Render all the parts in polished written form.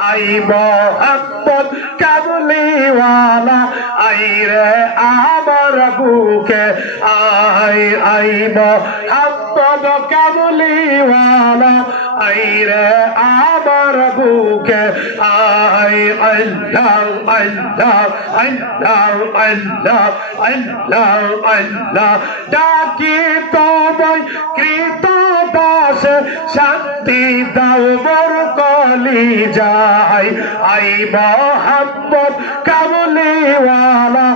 I Mohammad কামলিওয়ালা I রে আমার বুকে আই মোহাম্মদ কামলিওয়ালা আই রে আমার বুকে আই আল্লাহ আল্লাহ আল্লাহ আল্লাহ আল্লাহ আল্লাহ ডাকি তোমায় কৃত দাস শান্তি দাও মোর কলিজায় আই মোহাম্মদ কামলিওয়ালা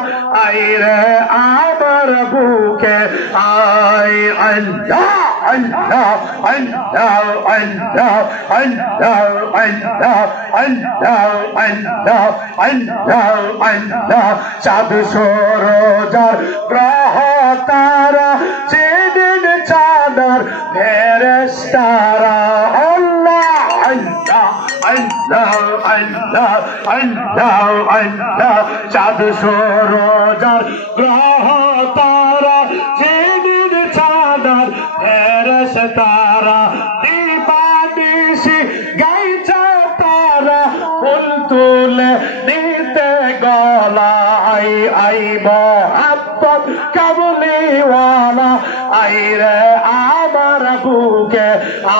আই রে আমার বুকে আই আল্লাহ আল্লাহ আল্লাহ আল্লাহ আল্লাহ আল্লাহ আল্লাহ আল্লাহ আল্লাহ আল্লাহ চাঁদ সূরজার গ্রহ তারা যেদিন চাঁদার ফেরেশতারা আল্লাহ আল্লাহ আল্লাহ আল্লাহ আল্লাহ আল্লাহ চাঁদ সূরজার গ্রহ তারা যেদিন চাঁদার ফেরেশতারা দিবানিশি গাইছে তারা ফুল তুলে নিতে গলায় আই মোহাম্মদ কামলিওয়ালা আই রে আমার বুকে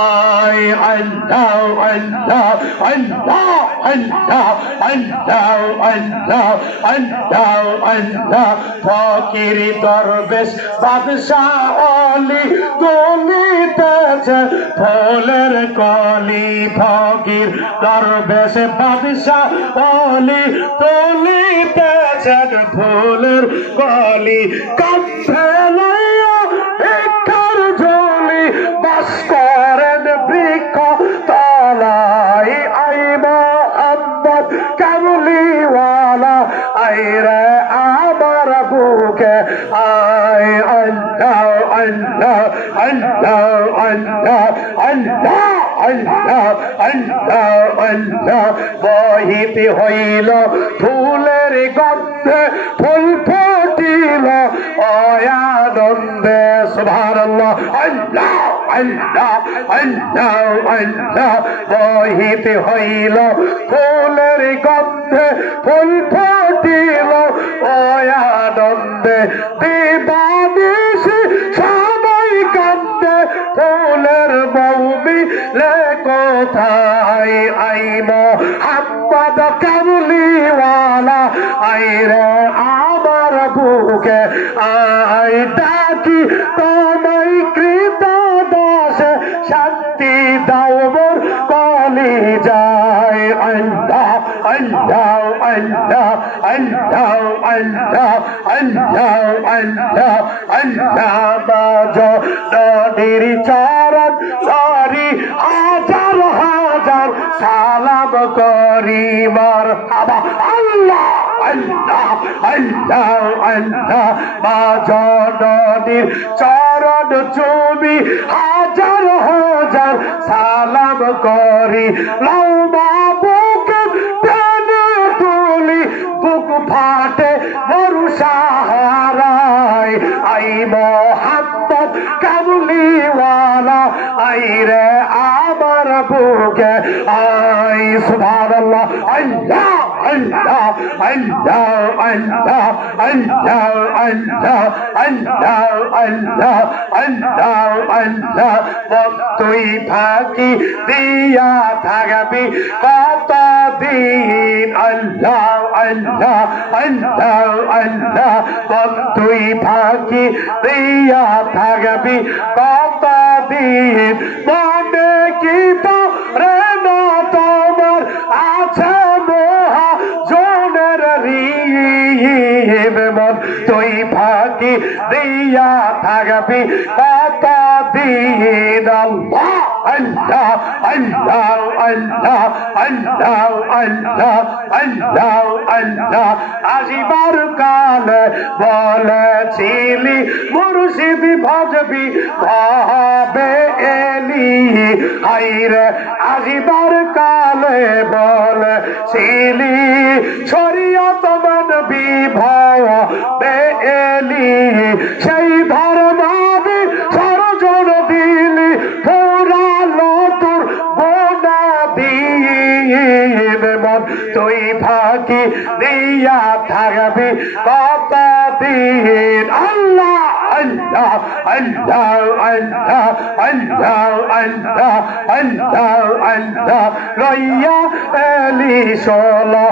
আই আল্লাহ আল্লাহ আল্লাহ আল্লাহ আল্লাহ আল্লাহ আল্লাহ আল্লাহ ফকির দরবেশ বাদশাহ অলি গলিতেছে ফুলের কলি ফকির দরবেশ বাদশাহ অলি গলিতেছে ফুলের কলি কাঁধে লইয়া ভিক্ষার ঝুলি বাস করেন বৃক্ষ তলায় আই মোহাম্মদ কামলিওয়ালা আই রে আমার বুকে আই আল্লাহ আল্লাহ আল্লাহ আল্লাহ আল্লাহ আল্লাহ আল্লাহ আল্লাহ বহিতে হইল ফুলের গন্ধে ফুল ফুটিল আনন্দে সুবহানাল্লাহ আল্লাহ আল্লাহ আল্লাহ আল্লাহ বহিতে হইল ফুলের গন্ধে ফুল ফুটিল আনন্দে দিবানিশি সবাই কান্দে ফুলের মৌমি লে কোথায় আই মোহাম্মদ কামলিওয়ালা আই রে আমার বুকে আই ডাকি তোমায় কৃত দাস শান্তি দাও মোর কলিজায় আল্লাহ আল্লাহ আল্লাহ আল্লাহ আল্লাহ আল্লাহ আল্লাহ আল্লাহ বাজো নদীর চরণ ধরি হাজার হাজার সালাম করি মারহাবা আল্লাহ আল্লাহ আল্লাহ আল্লাহ বাজো নদীর চরণ চুমি হাজার হাজার সালাম করি লম্বা বুকে প্রাণে তুলি বুক ফাটে মরু সাহারায় আই মোহাম্মদ কামলিওয়ালা আই রে আমার বুকে আই সুবহানাল্লাহ আল্লাহ আল্লাহ আল্লাহ আল্লাহ আল্লাহ আল্লাহ আল্লাহ আল্লাহ আল্লাহ আল্লাহ তুই ফাঁকি দিয়া থাকবি কত দিন আল্লাহ আল্লাহ আল্লাহ আল্লাহ তুই ফাঁকি দিয়া থাকবি কত দিন মনে কি রে না তোমার আছে মোহা জনের ঋণ মন তুই ফাঁকি দিয়া থাকবি কত দিন আল্লাহ আল্লাহ আল্লাহ আল্লাহ আল্লাহ আল্লাহ আল্লাহ আল্লাহ আসিবার কালে বলেছিলি মুর্শিদ ভজবি ভাবে এলি হাইরে আসিবার কালে বলেছিলি শরীয়ত মানবি ভাবে এলি সেই ধর্মাবি সরজন দিলি পুরালো তোর গোনা দিন জীবন তুই ফাঁকি দিয়া থাকবি কতদিন আল্লাহ আল্লাহ আল্লাহ আল্লাহ আল্লাহ আল্লাহ আল্লাহ আল্লাহ লইয়া এলি ষোলো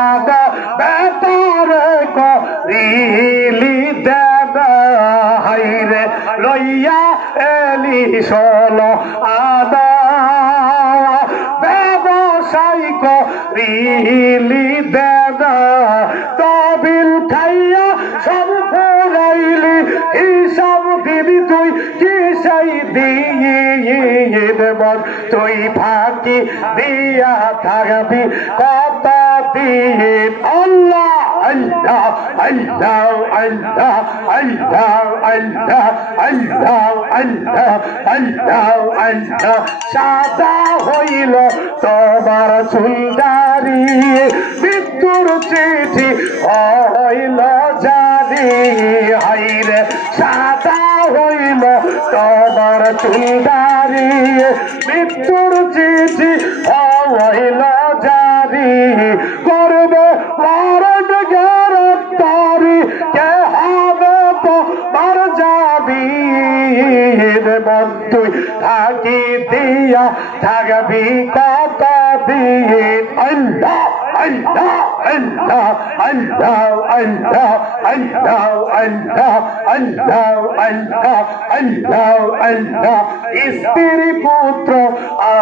আদা বেতার করিলি দেবা হাইরে লইয়া এলি ষোলো আদা ব্যবসায় করিলি দেবা তবিল খাইয়া সব পুরাইলি হিসাব দিবি তুই কিসাই দিয়ে দেবন তুই ফাঁকি দিয়া থাকবি কতদিন আল্লাহ আল্লাহ আল্লাহ আল্লাহ আল্লাহ আল্লাহ আল্লাহ আল্লাহ আল্লাহ আল্লাহ সাদা হইল তোমার চুলদারি মৃত্যুর চিঠি হইল জানি হাইরে সাদা হইল তোমার চুলদারি মৃত্যুর চিঠি হইল জানি করবে মরণ গ্রেফতারি কে হবে তোমার যাবি মন তুই থাকি দিয়া থাকবি কতদিন আল্লাহ আল্লাহ আল্লাহ আল্লাহ আল্লাহ আল্লাহ আল্লাহ আল্লাহ আল্লাহ আল্লাহ আল্লাহ স্ত্রী পুত্র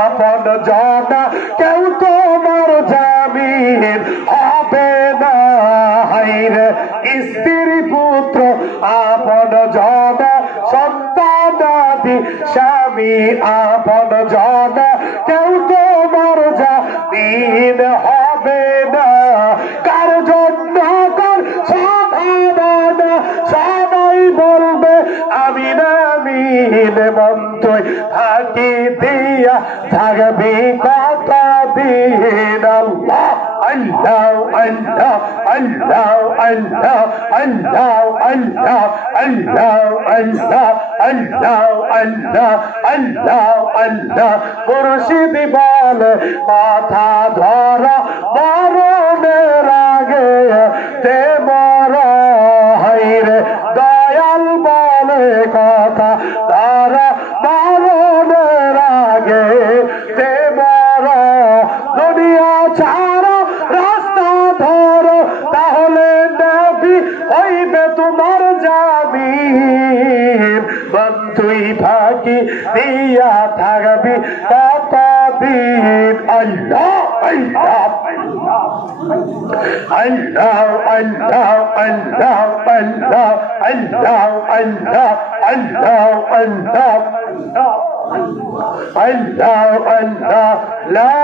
আপন জনা কেউ তোমার জামিন হবে না হাইরে স্ত্রী পুত্র আপন জনা সন্তানাদি স্বামী আপন জনা কেউ তোমার জামিন হবে না কার জন্য কার সাধারণ সবাই বলবে আমি নামিন মন তুই ফাঁকি দিয়া থাকবি কতদিন আল্লাহ আল্লাহ আল্লাহ আল্লাহ আল্লাহ আল্লাহ আল্লাহ আল্লাহ আল্লাহ আল্লাহ আল্লাহ আল্লাহ আল্লাহ মুর্শিদ বলে মাথা ধরা মরণের আগে তে মর হাইরে দয়াল বলে কথা ধরা মরণের আগে তে মর দুনিয়া ছাড়ো রাস্তা ধরো তাহলে নবী হইবে তোমার জামিন তুই ফাঁকি দিয়া থাকবি কতদিন আল্লাহ আল্লাহ আল্লাহ আল্লাহ আল্লাহ আল্লাহ আল্লাহ আল্লাহ আল্লাহ আল্লাহ আল্লাহ আল্লাহ লা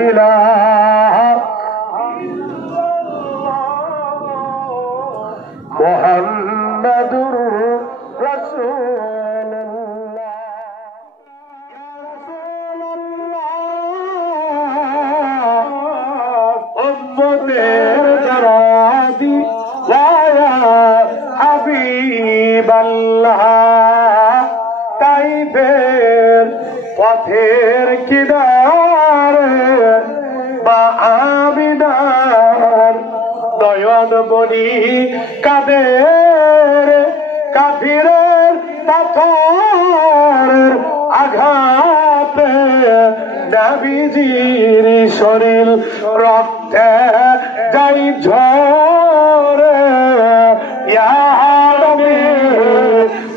ইলাহা মুহাম্মাদুর রাসূলুল্লাহ উম্মতের দরাদি ইয়া হাবিবাল্লাহ তাইফের পথের কিনারে বা আমিনার নয়ন মনি কাদের কাফিরের পাথরের আঘাতে নবীজির শরীর রক্তে যাই ঝরে ইয়া নবী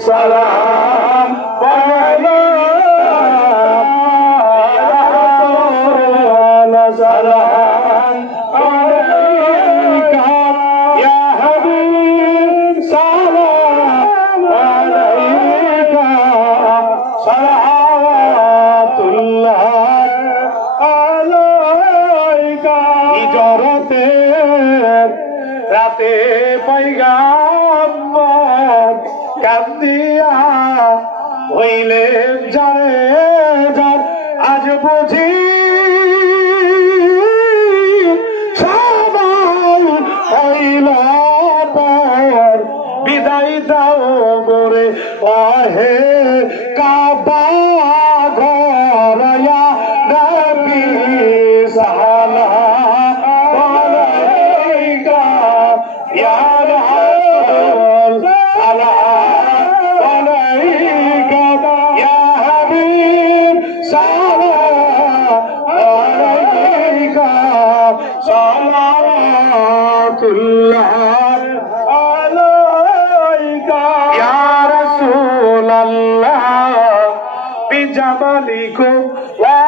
সালাম সালাম আলাইকা ইয়া হাবিব সালাম আলাইকা সালাওয়াতুল্লাহ আলাইকা হিজরতে রাতে পয়গাম্বর কান্দিয়া হইলেন জানে যার আজ বুঝি সবাই হইল পর বিদায় দাও মোরে ওহে কাবা ঘর ইয়া নবী সালাম আলাইকা ইয়া রাসূল সালাম আলাইকা ইয়া হাবিব সালাম আলাইকা সালাওয়াতুল্লাহ আলাইকা ইয়া রাসূলাল্লাহ বিজামালিকুম ওয়া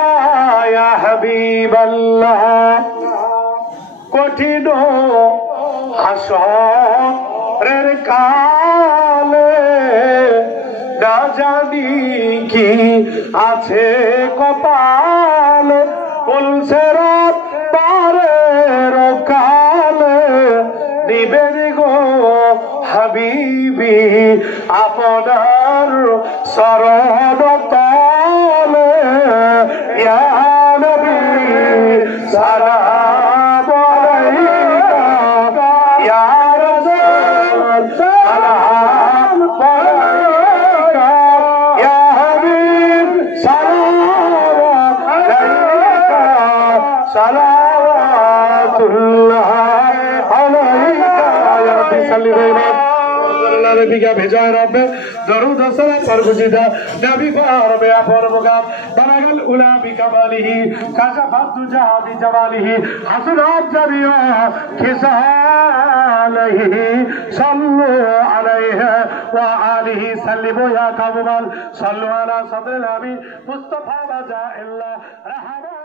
ইয়া হাবিবাল্লাহ কঠিন হাসরের কালে না জানি কি আছে কপালে পুলসেরাত পারের কালে নিবেন গো হাবিবি আপনার শরণ তলে ইয়া নবী সালাম আলাইকা ইয়া রাসূল সালাম আলাইকা ইয়া হাবিব সালাম আলাইকা সালাওয়াতুল্লাহ আলাইকা ইয়া রাব্বি সাল্লি नबी का भेजा रब दरूद सलाम पर गुजिदा नबी पर बया पर मुगाम बरगल उला बि कमालिही काशफत दुजा बि जमालिही हसनात जबिया खिसालिही सल्लु अलैहि व आलिहि सल्लिमु या कमल सल्लु अला सदर नबी मुस्तफा वजा इल्ला रहमा